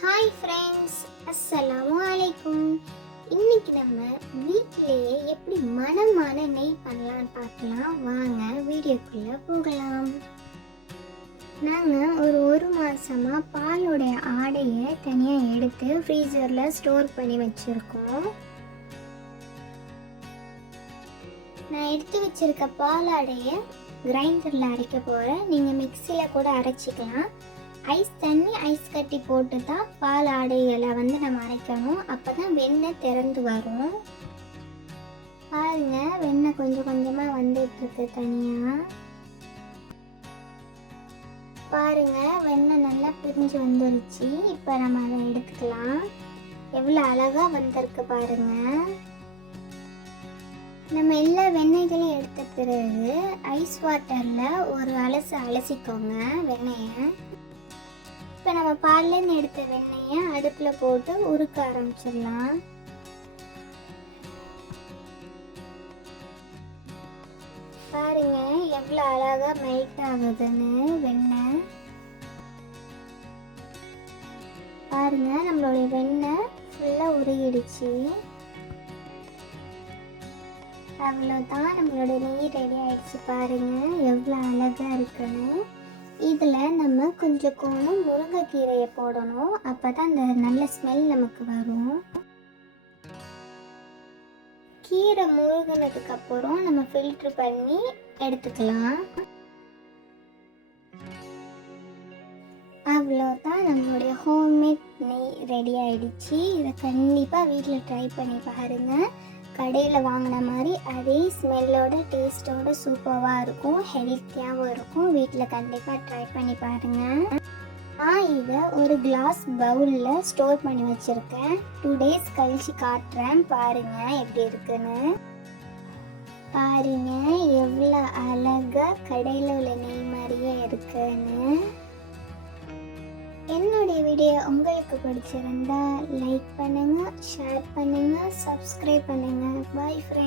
Hi friends, அஸ்ஸலாமு அலைக்கும். இன்னைக்கு நம்ம வீட்டிலேயே எப்படி மணமான நெய் பண்ணலான்னு பார்க்கலாம். வாங்க வீடியோக்குள்ளே போகலாம். நாங்கள் ஒரு மாதமாக பாலுடைய ஆடையை தனியாக எடுத்து ஃப்ரீசரில் ஸ்டோர் பண்ணி வச்சுருக்கோம். நான் எடுத்து வச்சுருக்க பால் ஆடையை கிரைண்டரில் அரைக்க போகிறேன். நீங்கள் மிக்சியில் கூட அரைச்சிக்கலாம். ஐஸ் தண்ணி, ஐஸ் கட்டி போட்டு தான் பால் ஆடைகளை நம்ம அரைக்கணும். அப்போ தான் வெண்ணெய் திறந்து வரும். பாருங்க, வெண்ணெய் கொஞ்சம் கொஞ்சமாக வந்துட்டுருக்கு தனியாக. பாருங்க, வெண்ணெய் நல்லா பிரிஞ்சு வந்துருச்சு. இப்போ நம்ம அதை எடுத்துக்கலாம். எவ்வளோ அழகாக வந்திருக்கு பாருங்க. நம்ம எல்லா வெண்ணெய்களையும் எடுத்த பிறகு ஐஸ் வாட்டரில் ஒரு அலசிக்கோங்க வெண்ணெயை. இப்போ நம்ம பால்லேருந்து எடுத்த வெண்ணெயை அடுப்பில் போட்டு உருக்க ஆரம்பிச்சிடலாம். பாருங்க எவ்வளோ அழகாக மெல்ட் ஆகுதுன்னு வெண்ணெய். பாருங்க, நம்மளுடைய வெண்ணெய் ஃபுல்லாக உருகிடுச்சு. அவ்வளோதான், நம்மளோட நெய் ரெடி ஆயிடுச்சு. பாருங்க எவ்வளோ அழகாக இருக்குன்னு. இதில் நம்ம கொஞ்சம் முருங்கைக்கீரையை போடணும். அப்போ தான் அந்த நல்ல ஸ்மெல் நமக்கு வரும். கீரை முழுகினதுக்கு அப்புறம் நம்ம ஃபில்ட்ரு பண்ணி எடுத்துக்கலாம். அவ்வளோதான், நம்மளுடைய ஹோம்மேட் நெய் ரெடி ஆயிடுச்சு. இதை கண்டிப்பாக வீட்டில் ட்ரை பண்ணி பாருங்கள். கடையில் வாங்கின மாதிரி அதே ஸ்மெல்லோட டேஸ்ட்டோட சூப்பராக இருக்கும், ஹெல்த்தியாகவும் இருக்கும். வீட்டில் கண்டிப்பாக ட்ரை பண்ணி பாருங்கள். நான் இதை ஒரு கிளாஸ் பவுலில் ஸ்டோர் பண்ணி வச்சுருக்கேன். 2 days கழித்து காட்டுறேன். பாருங்கள் எப்படி இருக்குன்னு. பாருங்கள் எவ்வளோ அழகாக கடையில் உள்ள நெய் மாதிரியே இருக்குன்னு. என்னுடைய வீடியோ உங்களுக்கு பிடிச்சிருந்தா லைக் பண்ணுங்கள், ஷேர் பண்ணுங்கள், சப்ஸ்கிரைப் பண்ணுங்கள். Bye friends.